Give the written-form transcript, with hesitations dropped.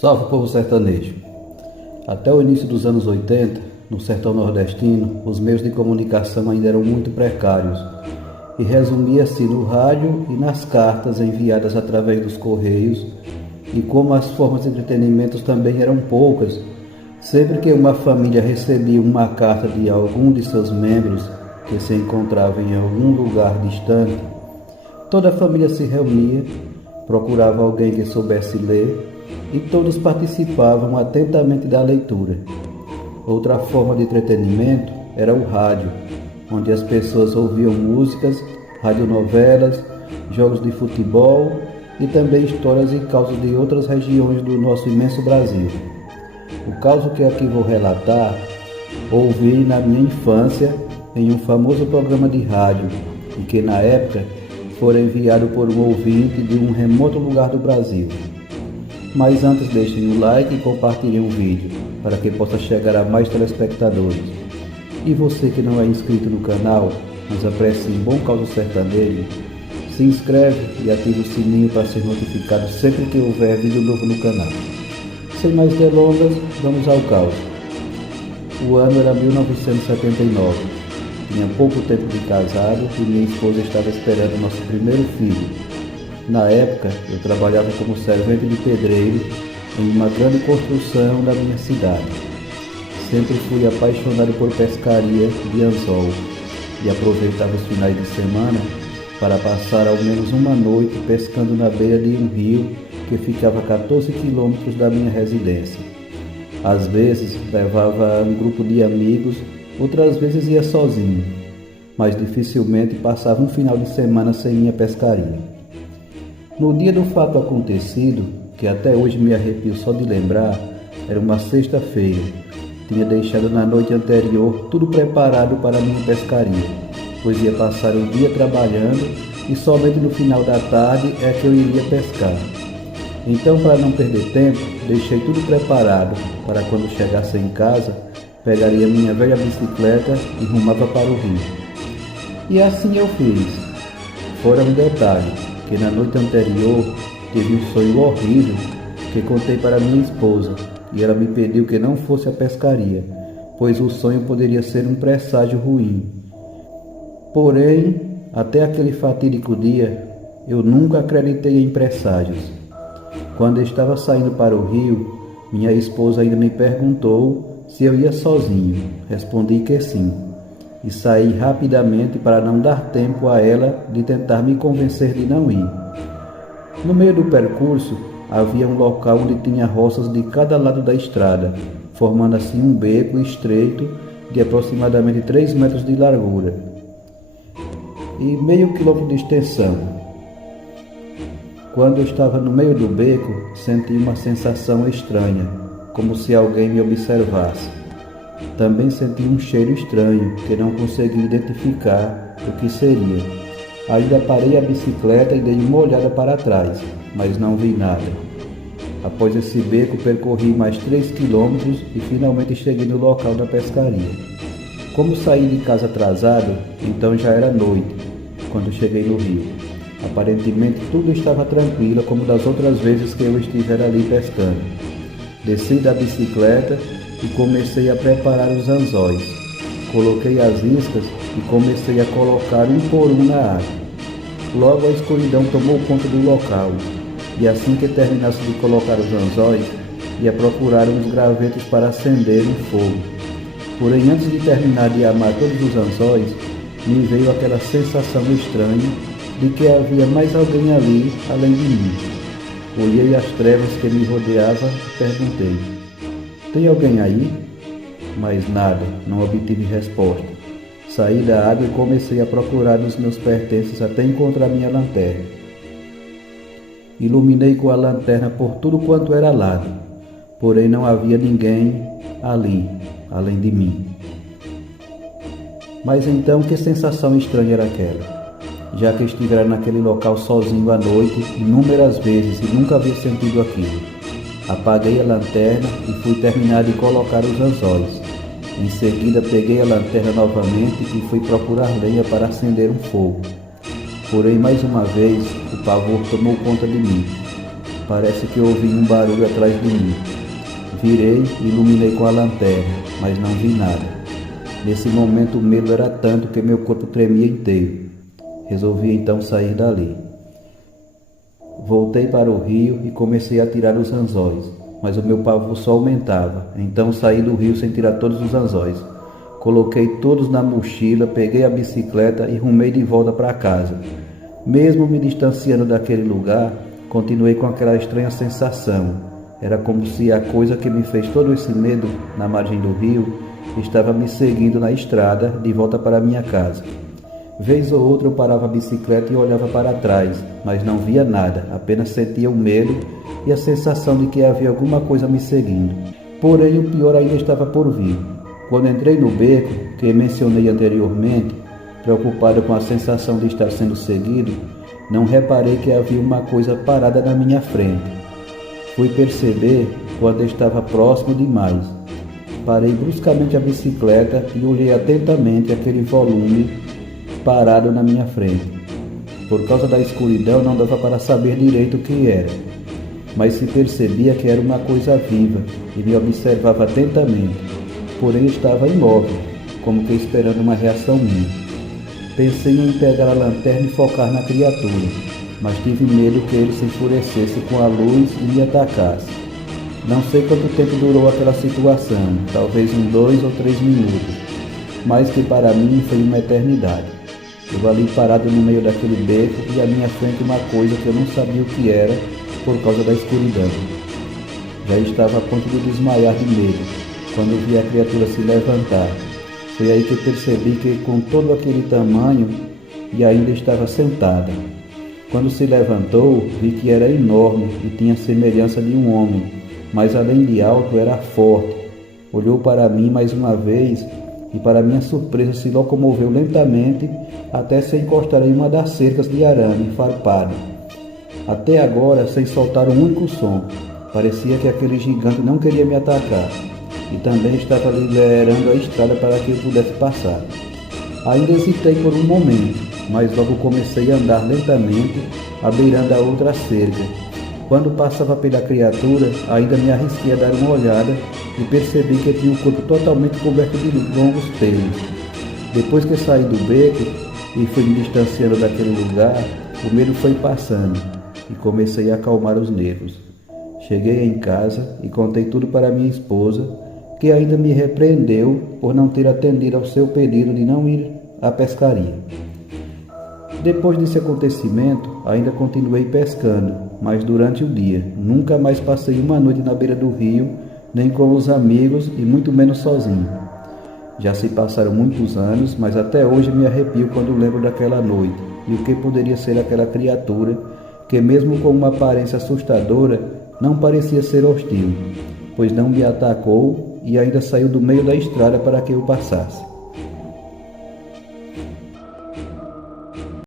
Salve, povo sertanejo! Até o início dos anos 80, no sertão nordestino, os meios de comunicação ainda eram muito precários e resumia-se no rádio e nas cartas enviadas através dos correios, e como as formas de entretenimento também eram poucas, sempre que uma família recebia uma carta de algum de seus membros que se encontrava em algum lugar distante, toda a família se reunia, procurava alguém que soubesse ler e todos participavam atentamente da leitura. Outra forma de entretenimento era o rádio, onde as pessoas ouviam músicas, radionovelas, jogos de futebol e também histórias e causos de outras regiões do nosso imenso Brasil. O caso que aqui vou relatar, ouvi na minha infância em um famoso programa de rádio e que na época fora enviado por um ouvinte de um remoto lugar do Brasil. Mas antes deixem o like e compartilhem o vídeo, para que possa chegar a mais telespectadores. E você que não é inscrito no canal, mas aprecia um bom caldo sertanejo, se inscreve e ative o sininho para ser notificado sempre que houver vídeo novo no canal. Sem mais delongas, vamos ao caos. O ano era 1979. Tinha pouco tempo de casado e minha esposa estava esperando nosso primeiro filho. Na época, eu trabalhava como servente de pedreiro em uma grande construção da minha cidade. Sempre fui apaixonado por pescaria de anzol e aproveitava os finais de semana para passar ao menos uma noite pescando na beira de um rio que ficava a 14 quilômetros da minha residência. Às vezes levava um grupo de amigos, outras vezes ia sozinho, mas dificilmente passava um final de semana sem minha pescaria. No dia do fato acontecido, que até hoje me arrepio só de lembrar, era uma sexta-feira. Tinha deixado na noite anterior tudo preparado para minha pescaria, pois ia passar o dia trabalhando e somente no final da tarde é que eu iria pescar. Então, para não perder tempo, deixei tudo preparado para quando chegasse em casa, pegaria minha velha bicicleta e rumava para o rio. E assim eu fiz. Fora um detalhe, que na noite anterior tive um sonho horrível que contei para minha esposa e ela me pediu que não fosse à pescaria, pois o sonho poderia ser um presságio ruim. Porém, até aquele fatídico dia, eu nunca acreditei em presságios. Quando estava saindo para o rio, minha esposa ainda me perguntou se eu ia sozinho. Respondi que sim. E saí rapidamente para não dar tempo a ela de tentar me convencer de não ir. No meio do percurso, havia um local onde tinha roças de cada lado da estrada, formando assim um beco estreito de aproximadamente 3 metros de largura e meio quilômetro de extensão. Quando eu estava no meio do beco, senti uma sensação estranha, como se alguém me observasse. Também senti um cheiro estranho que não consegui identificar o que seria. Ainda parei a bicicleta e dei uma olhada para trás, mas não vi nada. Após esse beco, percorri mais 3 quilômetros e finalmente cheguei no local da pescaria. Como saí de casa atrasado, então já era noite, quando cheguei no rio. Aparentemente tudo estava tranquilo, como das outras vezes que eu estivera ali pescando. Desci da bicicleta e comecei a preparar os anzóis. Coloquei as iscas e comecei a colocar um por um na água. Logo a escuridão tomou conta do local, e assim que terminasse de colocar os anzóis, ia procurar uns gravetos para acender um fogo. Porém, antes de terminar de amar todos os anzóis, me veio aquela sensação estranha de que havia mais alguém ali além de mim. Olhei as trevas que me rodeavam e perguntei: "Tem alguém aí?" Mas nada, não obtive resposta. Saí da água e comecei a procurar nos meus pertences até encontrar minha lanterna. Iluminei com a lanterna por tudo quanto era lado, porém não havia ninguém ali, além de mim. Mas então que sensação estranha era aquela? Já que estivera naquele local sozinho à noite inúmeras vezes e nunca havia sentido aquilo. Apaguei a lanterna e fui terminar de colocar os anzóis. Em seguida peguei a lanterna novamente e fui procurar lenha para acender um fogo. Porém, mais uma vez, o pavor tomou conta de mim. Parece que ouvi um barulho atrás de mim. Virei e iluminei com a lanterna, mas não vi nada. Nesse momento o medo era tanto que meu corpo tremia inteiro. Resolvi então sair dali. Voltei para o rio e comecei a tirar os anzóis, mas o meu pavor só aumentava. Então saí do rio sem tirar todos os anzóis. Coloquei todos na mochila, peguei a bicicleta e rumei de volta para casa. Mesmo me distanciando daquele lugar, continuei com aquela estranha sensação. Era como se a coisa que me fez todo esse medo na margem do rio estava me seguindo na estrada de volta para minha casa. Vez ou outra eu parava a bicicleta e olhava para trás, mas não via nada, apenas sentia o medo e a sensação de que havia alguma coisa me seguindo. Porém, o pior ainda estava por vir. Quando entrei no beco, que mencionei anteriormente, preocupado com a sensação de estar sendo seguido, não reparei que havia uma coisa parada na minha frente. Fui perceber quando estava próximo demais. Parei bruscamente a bicicleta e olhei atentamente aquele volume parado na minha frente. Por causa da escuridão não dava para saber direito o que era, mas se percebia que era uma coisa viva e me observava atentamente, porém estava imóvel, como que esperando uma reação minha. Pensei em pegar a lanterna e focar na criatura, mas tive medo que ele se enfurecesse com a luz e me atacasse. Não sei quanto tempo durou aquela situação, talvez uns 2 ou 3 minutos, mas que para mim foi uma eternidade. Eu ali parado no meio daquele beco e à minha frente uma coisa que eu não sabia o que era por causa da escuridão. Já estava a ponto de desmaiar de medo quando vi a criatura se levantar. Foi aí que percebi que com todo aquele tamanho e ainda estava sentada. Quando se levantou, vi que era enorme e tinha semelhança de um homem, mas além de alto era forte. Olhou para mim mais uma vez e, para minha surpresa, se locomoveu lentamente até se encostar em uma das cercas de arame farpado. Até agora, sem soltar um único som, parecia que aquele gigante não queria me atacar e também estava liberando a estrada para que eu pudesse passar. Ainda hesitei por um momento, mas logo comecei a andar lentamente, beirando a outra cerca. Quando passava pela criatura, ainda me arrisquei a dar uma olhada e percebi que tinha o corpo totalmente coberto de longos pelos. Depois que saí do beco e fui me distanciando daquele lugar, o medo foi passando e comecei a acalmar os nervos. Cheguei em casa e contei tudo para minha esposa, que ainda me repreendeu por não ter atendido ao seu pedido de não ir à pescaria. Depois desse acontecimento, ainda continuei pescando, mas durante o dia. Nunca mais passei uma noite na beira do rio, nem com os amigos e muito menos sozinho. Já se passaram muitos anos, mas até hoje me arrepio quando lembro daquela noite e o que poderia ser aquela criatura que, mesmo com uma aparência assustadora, não parecia ser hostil, pois não me atacou e ainda saiu do meio da estrada para que eu passasse.